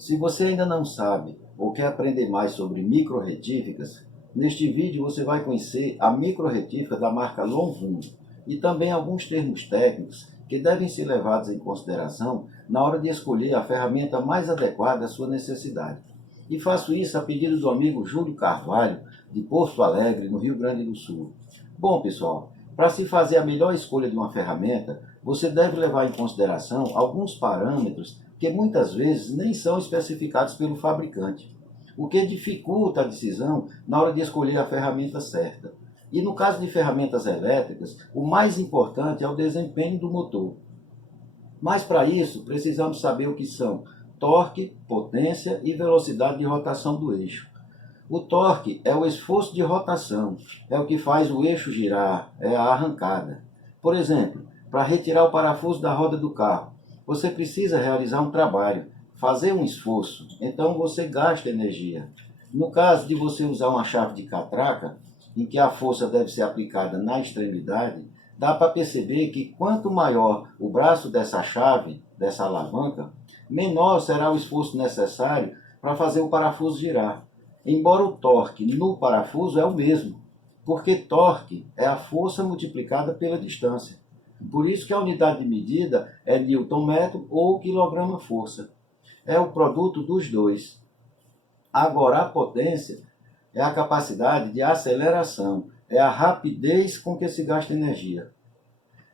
Se você ainda não sabe ou quer aprender mais sobre microretíficas, neste vídeo você vai conhecer a microretífica da marca Lonvum e também alguns termos técnicos que devem ser levados em consideração na hora de escolher a ferramenta mais adequada à sua necessidade. E faço isso a pedido do amigo Júlio Carvalho, de Porto Alegre, no Rio Grande do Sul. Bom, pessoal, para se fazer a melhor escolha de uma ferramenta, você deve levar em consideração alguns parâmetros que muitas vezes nem são especificados pelo fabricante, o que dificulta a decisão na hora de escolher a ferramenta certa. E no caso de ferramentas elétricas, o mais importante é o desempenho do motor. Mas para isso, precisamos saber o que são torque, potência e velocidade de rotação do eixo. O torque é o esforço de rotação, é o que faz o eixo girar, é a arrancada. Por exemplo, para retirar o parafuso da roda do carro, você precisa realizar um trabalho, fazer um esforço, então você gasta energia. No caso de você usar uma chave de catraca, em que a força deve ser aplicada na extremidade, dá para perceber que quanto maior o braço dessa chave, dessa alavanca, menor será o esforço necessário para fazer o parafuso girar. Embora o torque no parafuso é o mesmo, porque torque é a força multiplicada pela distância. Por isso que a unidade de medida é Newton-metro ou quilograma-força. É o produto dos dois. Agora, a potência é a capacidade de aceleração, é a rapidez com que se gasta energia.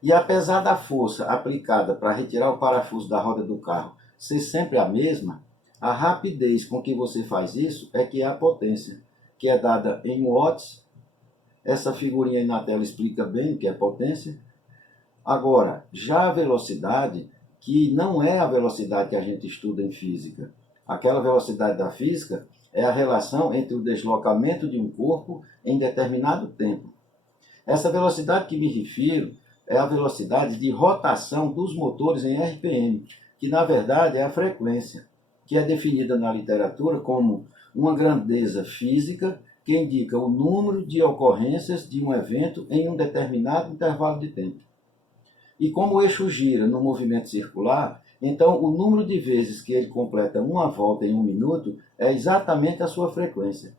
E apesar da força aplicada para retirar o parafuso da roda do carro ser sempre a mesma, a rapidez com que você faz isso é que é a potência, que é dada em watts. Essa figurinha aí na tela explica bem o que é potência. Agora, já a velocidade, que não é a velocidade que a gente estuda em física. Aquela velocidade da física é a relação entre o deslocamento de um corpo em determinado tempo. Essa velocidade que me refiro é a velocidade de rotação dos motores em RPM, que na verdade é a frequência, que é definida na literatura como uma grandeza física que indica o número de ocorrências de um evento em um determinado intervalo de tempo. E como o eixo gira no movimento circular, então o número de vezes que ele completa uma volta em um minuto é exatamente a sua frequência.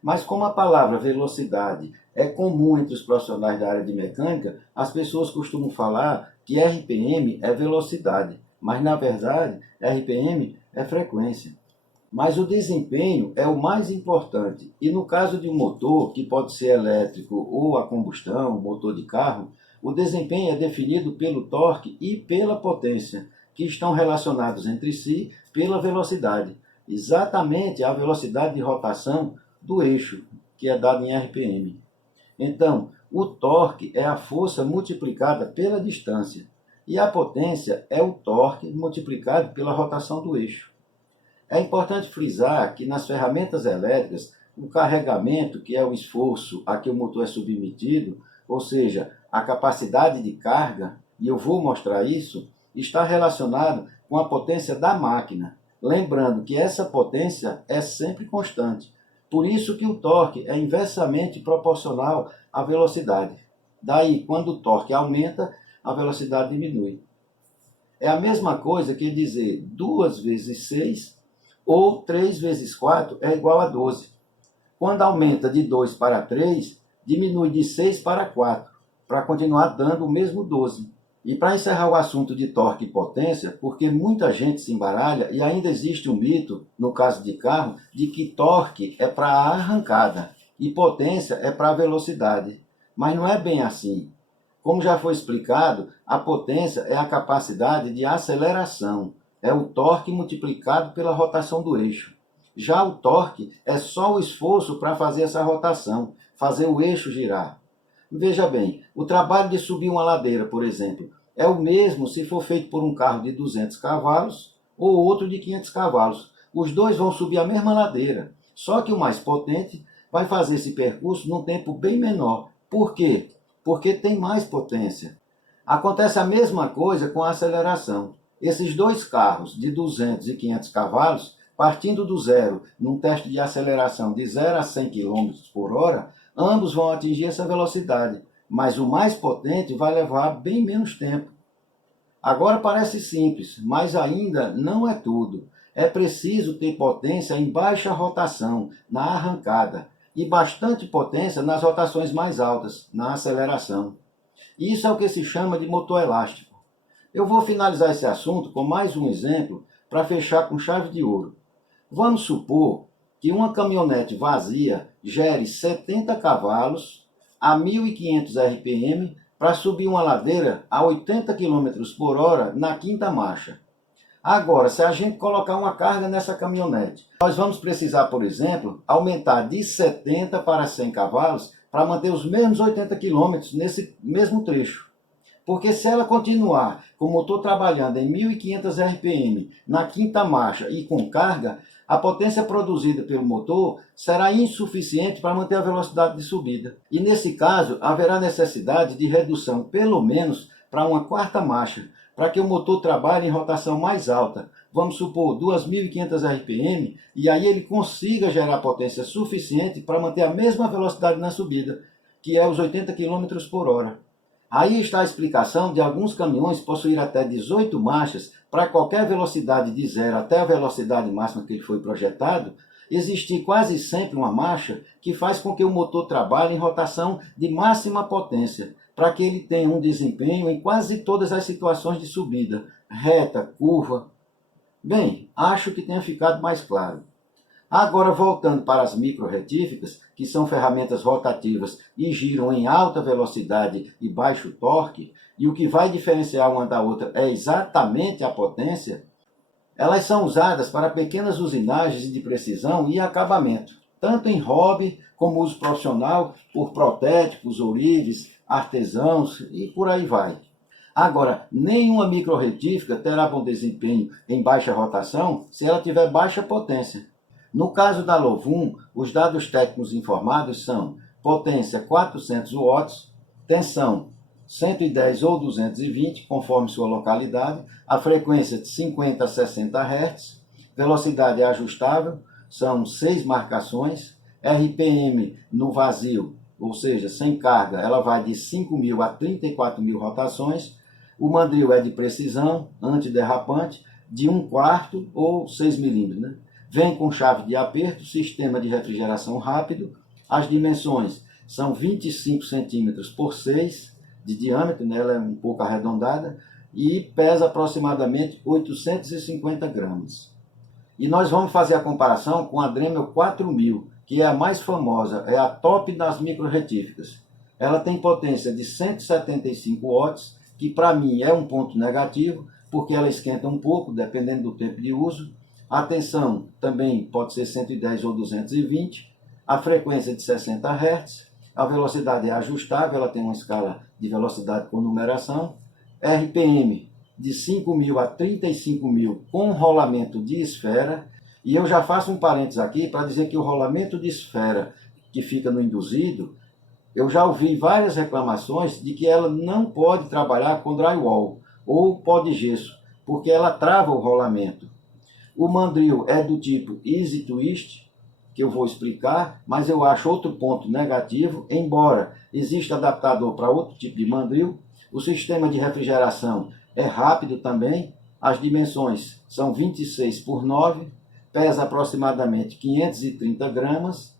Mas como a palavra velocidade é comum entre os profissionais da área de mecânica, as pessoas costumam falar que RPM é velocidade, mas na verdade RPM é frequência. Mas o desempenho é o mais importante, e no caso de um motor, que pode ser elétrico ou a combustão, motor de carro, o desempenho é definido pelo torque e pela potência, que estão relacionados entre si pela velocidade, exatamente a velocidade de rotação do eixo, que é dado em RPM. Então, o torque é a força multiplicada pela distância, e a potência é o torque multiplicado pela rotação do eixo. É importante frisar que nas ferramentas elétricas, o carregamento, que é o esforço a que o motor é submetido, ou seja, a capacidade de carga, e eu vou mostrar isso, está relacionado com a potência da máquina. Lembrando que essa potência é sempre constante. Por isso que o torque é inversamente proporcional à velocidade. Daí, quando o torque aumenta, a velocidade diminui. É a mesma coisa que dizer 2 vezes 6 ou 3 vezes 4 é igual a 12. Quando aumenta de 2 para 3, diminui de 6 para 4, para continuar dando o mesmo 12. E para encerrar o assunto de torque e potência, porque muita gente se embaralha e ainda existe um mito, no caso de carro, de que torque é para a arrancada e potência é para a velocidade. Mas não é bem assim. Como já foi explicado, a potência é a capacidade de aceleração, é o torque multiplicado pela rotação do eixo. Já o torque é só o esforço para fazer essa rotação, fazer o eixo girar. Veja bem, o trabalho de subir uma ladeira, por exemplo, é o mesmo se for feito por um carro de 200 cavalos ou outro de 500 cavalos. Os dois vão subir a mesma ladeira, só que o mais potente vai fazer esse percurso num tempo bem menor. Por quê? Porque tem mais potência. Acontece a mesma coisa com a aceleração. Esses dois carros de 200 e 500 cavalos, partindo do zero, num teste de aceleração de 0 a 100 km por hora, ambos vão atingir essa velocidade, mas o mais potente vai levar bem menos tempo. Agora parece simples, mas ainda não é tudo. é preciso ter potência em baixa rotação, na arrancada, e bastante potência nas rotações mais altas, na aceleração. Isso é o que se chama de motor elástico. Eu vou finalizar esse assunto com mais um exemplo para fechar com chave de ouro. Vamos supor que uma caminhonete vazia gere 70 cavalos a 1.500 RPM para subir uma ladeira a 80 km por hora na quinta marcha. Agora, se a gente colocar uma carga nessa caminhonete, nós vamos precisar, por exemplo, aumentar de 70 para 100 cavalos para manter os mesmos 80 km nesse mesmo trecho. Porque se ela continuar com o motor trabalhando em 1.500 RPM na quinta marcha e com carga, a potência produzida pelo motor será insuficiente para manter a velocidade de subida. E nesse caso, haverá necessidade de redução pelo menos para uma quarta marcha, para que o motor trabalhe em rotação mais alta, vamos supor 2.500 RPM, e aí ele consiga gerar potência suficiente para manter a mesma velocidade na subida, que é os 80 km por hora. Aí está a explicação de alguns caminhões possuir até 18 marchas para qualquer velocidade de zero até a velocidade máxima que ele foi projetado, existir quase sempre uma marcha que faz com que o motor trabalhe em rotação de máxima potência, para que ele tenha um desempenho em quase todas as situações de subida, reta, curva. Bem, acho que tenha ficado mais claro. Agora, voltando para as micro-retíficas, que são ferramentas rotativas e giram em alta velocidade e baixo torque, e o que vai diferenciar uma da outra é exatamente a potência, elas são usadas para pequenas usinagens de precisão e acabamento, tanto em hobby como uso profissional, por protéticos, ourives, artesãos e por aí vai. Agora, nenhuma micro-retífica terá bom desempenho em baixa rotação se ela tiver baixa potência. No caso da Lovum, os dados técnicos informados são potência 400 watts, tensão 110 ou 220, conforme sua localidade, a frequência de 50 a 60 Hz, velocidade ajustável, são 6 marcações, RPM no vazio, ou seja, sem carga, ela vai de 5.000 a 34.000 rotações, o mandril é de precisão, antiderrapante, de 1/4 ou 6 milímetros, né? Vem com chave de aperto, sistema de refrigeração rápido. As dimensões são 25 centímetros por 6 de diâmetro, né? Ela é um pouco arredondada e pesa aproximadamente 850 gramas. E nós vamos fazer a comparação com a Dremel 4000, que é a mais famosa, é a top das micro-retíficas. Ela tem potência de 175 watts, que para mim é um ponto negativo, porque ela esquenta um pouco, dependendo do tempo de uso. A tensão também pode ser 110 ou 220, a frequência de 60 Hz, a velocidade é ajustável, ela tem uma escala de velocidade com numeração, RPM de 5.000 a 35.000 com rolamento de esfera, e eu já faço um parênteses aqui para dizer que o rolamento de esfera que fica no induzido, eu já ouvi várias reclamações de que ela não pode trabalhar com drywall ou pó de gesso, porque ela trava o rolamento. O mandril é do tipo Easy Twist, que eu vou explicar, mas eu acho outro ponto negativo, embora exista adaptador para outro tipo de mandril. O sistema de refrigeração é rápido também, as dimensões são 26 por 9, pesa aproximadamente 530 gramas,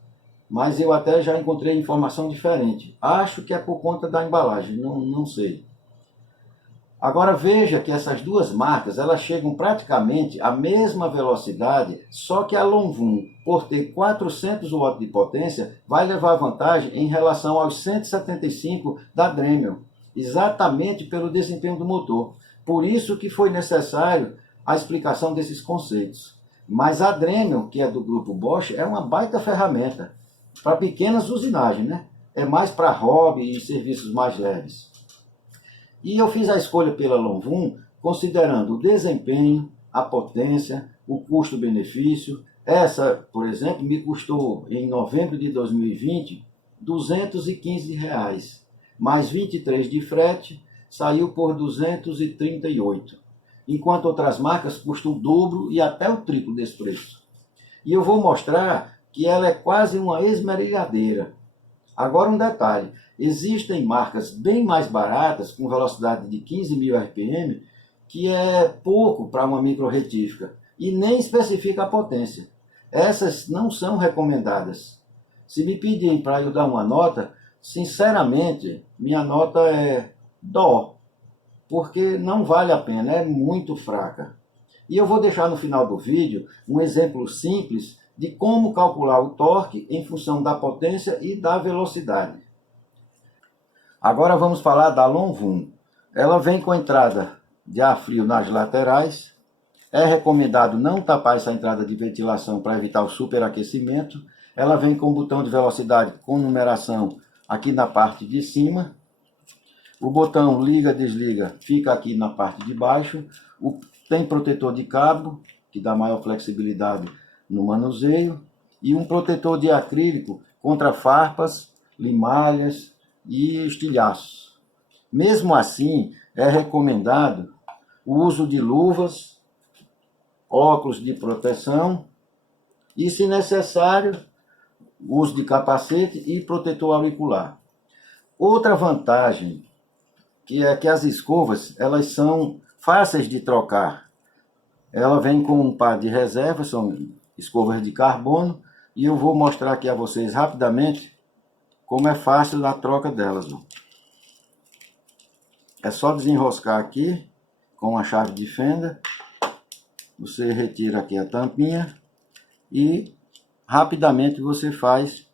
mas eu até já encontrei informação diferente. Acho que é por conta da embalagem, não sei. Agora veja que essas duas marcas, elas chegam praticamente à mesma velocidade, só que a Lovum, por ter 400 watts de potência, vai levar vantagem em relação aos 175 da Dremel, exatamente pelo desempenho do motor. Por isso que foi necessário a explicação desses conceitos. Mas a Dremel, que é do grupo Bosch, é uma baita ferramenta para pequenas usinagens, né? É mais para hobby e serviços mais leves. E eu fiz a escolha pela Lovum considerando o desempenho, a potência, o custo-benefício. Essa, por exemplo, me custou em novembro de 2020 R$ 215, mais 23 de frete, saiu por 238. Enquanto outras marcas custam o dobro e até o triplo desse preço. E eu vou mostrar que ela é quase uma esmerilhadeira. Agora um detalhe, existem marcas bem mais baratas, com velocidade de 15.000 RPM, que é pouco para uma micro-retífica, e nem especifica a potência. Essas não são recomendadas. Se me pedirem para eu dar uma nota, sinceramente, minha nota é Dó, porque não vale a pena, é muito fraca. E eu vou deixar no final do vídeo um exemplo simples de como calcular o torque em função da potência e da velocidade. Agora vamos falar da Lonvum. Ela vem com entrada de ar frio nas laterais. É recomendado não tapar essa entrada de ventilação para evitar o superaquecimento. Ela vem com botão de velocidade com numeração aqui na parte de cima. O botão liga, desliga, fica aqui na parte de baixo. Tem protetor de cabo, que dá maior flexibilidade no manuseio. E um protetor de acrílico contra farpas, limalhas e estilhaços. Mesmo assim, é recomendado o uso de luvas, óculos de proteção e, se necessário, o uso de capacete e protetor auricular. Outra vantagem que é que as escovas, elas são fáceis de trocar. Ela vem com um par de reserva, são escovas de carbono, e eu vou mostrar aqui a vocês rapidamente como é fácil a troca delas. É só desenroscar aqui com a chave de fenda, você retira aqui a tampinha e rapidamente você faz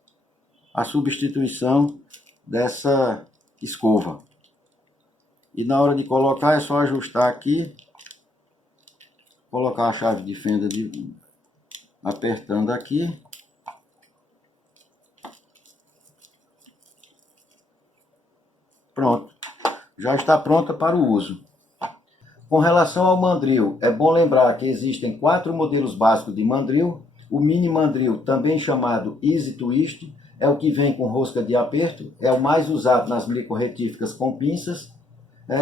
a substituição dessa escova. E na hora de colocar é só ajustar aqui, colocar a chave de fenda apertando aqui. Pronto, já está pronta para o uso. Com relação ao mandril, é bom lembrar que existem 4 modelos básicos de mandril. O mini mandril, também chamado Easy Twist, é o que vem com rosca de aperto, é o mais usado nas microretíficas com pinças.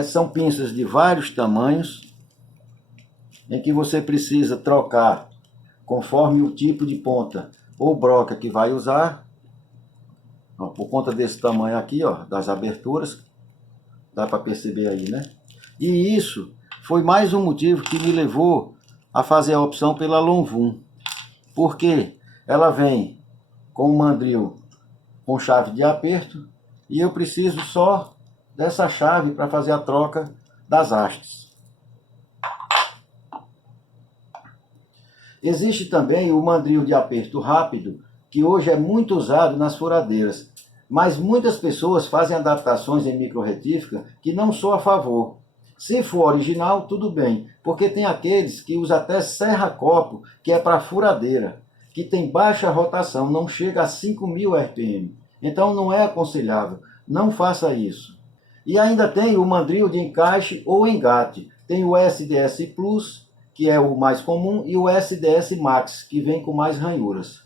São pinças de vários tamanhos, em que você precisa trocar conforme o tipo de ponta ou broca que vai usar. Por conta desse tamanho aqui, das aberturas, dá para perceber aí, né? E isso foi mais um motivo que me levou a fazer a opção pela Lonvum, porque ela vem com um mandril com chave de aperto e eu preciso só dessa chave para fazer a troca das hastes. Existe também o mandril de aperto rápido, que hoje é muito usado nas furadeiras, mas muitas pessoas fazem adaptações em microretífica que não sou a favor. Se for original, tudo bem, porque tem aqueles que usam até serra-copo, que é para furadeira, que tem baixa rotação, não chega a 5.000 RPM. Então não é aconselhável, não faça isso. E ainda tem o mandril de encaixe ou engate. Tem o SDS Plus, que é o mais comum, e o SDS Max, que vem com mais ranhuras.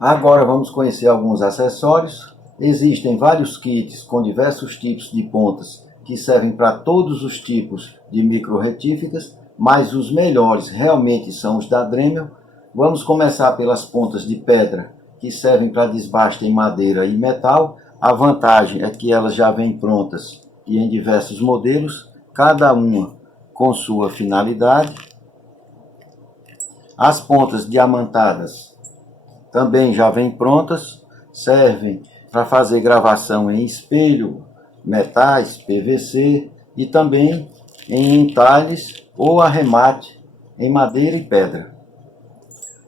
Agora vamos conhecer alguns acessórios. Existem vários kits com diversos tipos de pontas que servem para todos os tipos de microretíficas, mas os melhores realmente são os da Dremel. Vamos começar pelas pontas de pedra, que servem para desbaste em madeira e metal. A vantagem é que elas já vêm prontas e em diversos modelos, cada uma com sua finalidade. As pontas diamantadas também já vêm prontas, servem para fazer gravação em espelho, metais, PVC e também em entalhes ou arremate em madeira e pedra.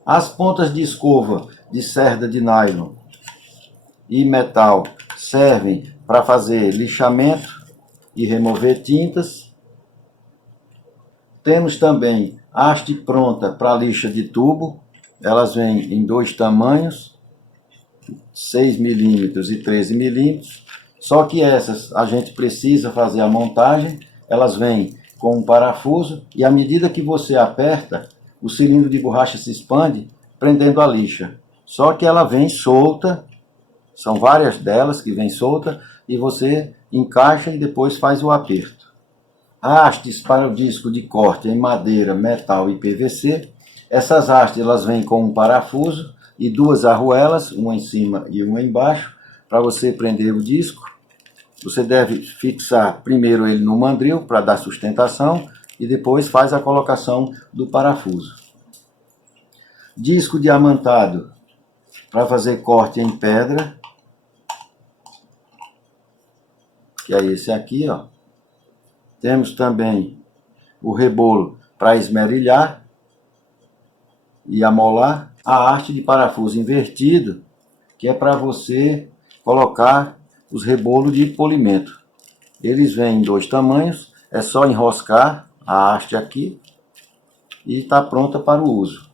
As pontas de escova de cerda de nylon e metal servem para fazer lixamento e remover tintas. Temos também haste pronta para lixa de tubo. Elas vêm em 2 tamanhos, 6 milímetros e 13 milímetros. Só que essas a gente precisa fazer a montagem. Elas vêm com um parafuso e à medida que você aperta, o cilindro de borracha se expande, prendendo a lixa. Só que ela vem solta, são várias delas que vêm solta, e você encaixa e depois faz o aperto. Hastes para o disco de corte em madeira, metal e PVC. Essas hastes elas vêm com um parafuso e 2 arruelas, uma em cima e uma embaixo, para você prender o disco. Você deve fixar primeiro ele no mandril para dar sustentação e depois faz a colocação do parafuso. disco diamantado para fazer corte em pedra, que é esse aqui, ó. Temos também o rebolo para esmerilhar e amolar. A haste de parafuso invertido, que é para você colocar os rebolos de polimento. Eles vêm em 2 tamanhos, é só enroscar a haste aqui e está pronta para o uso.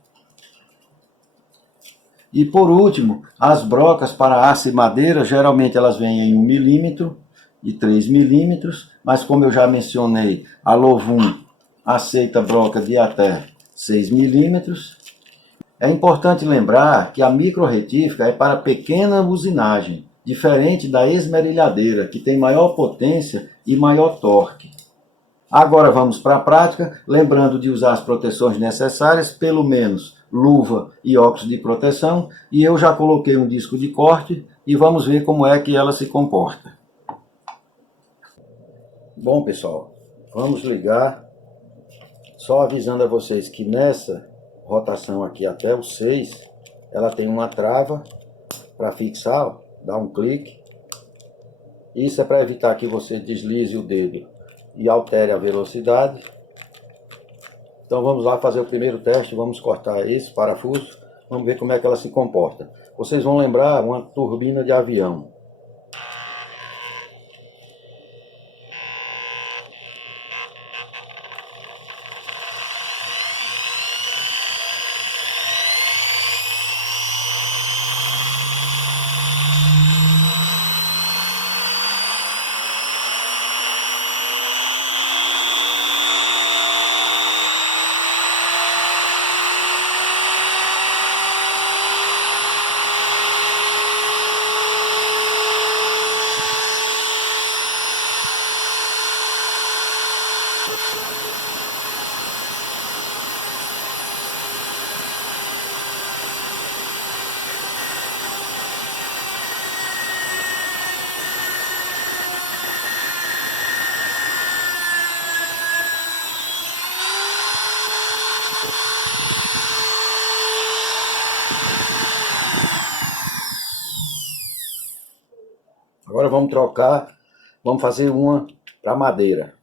E por último, as brocas para aço e madeira, geralmente elas vêm em 1 milímetro e 3 milímetros, mas como eu já mencionei, a Lovum aceita broca de até 6 milímetros. É importante lembrar que a microretífica é para pequena usinagem, diferente da esmerilhadeira, que tem maior potência e maior torque. Agora vamos para a prática, lembrando de usar as proteções necessárias, pelo menos luva e óculos de proteção, e eu já coloquei um disco de corte e vamos ver como é que ela se comporta. Bom, pessoal, vamos ligar, só avisando a vocês que nessa rotação aqui até o 6, ela tem uma trava para fixar, ó, dá um clique. Isso é para evitar que você deslize o dedo e altere a velocidade. Então vamos lá fazer o primeiro teste, vamos cortar esse parafuso, vamos ver como é que ela se comporta. Vocês vão lembrar uma turbina de avião. Agora vamos trocar, vamos fazer uma para madeira.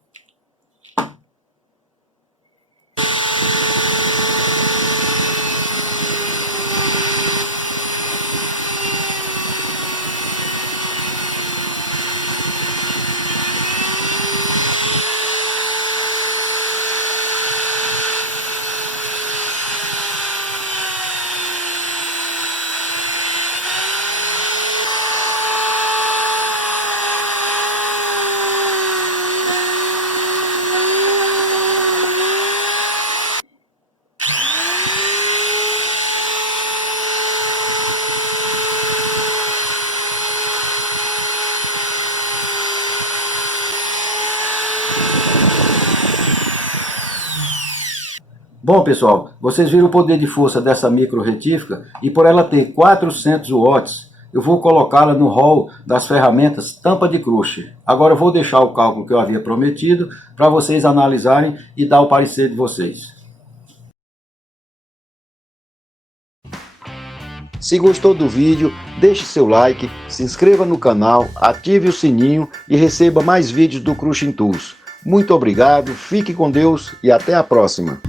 Bom, pessoal, vocês viram o poder de força dessa micro retífica e por ela ter 400 watts, eu vou colocá-la no hall das ferramentas tampa de crush. Agora eu vou deixar o cálculo que eu havia prometido para vocês analisarem e dar o parecer de vocês. Se gostou do vídeo, deixe seu like, se inscreva no canal, ative o sininho e receba mais vídeos do Crushing Tools. Muito obrigado, fique com Deus e até a próxima!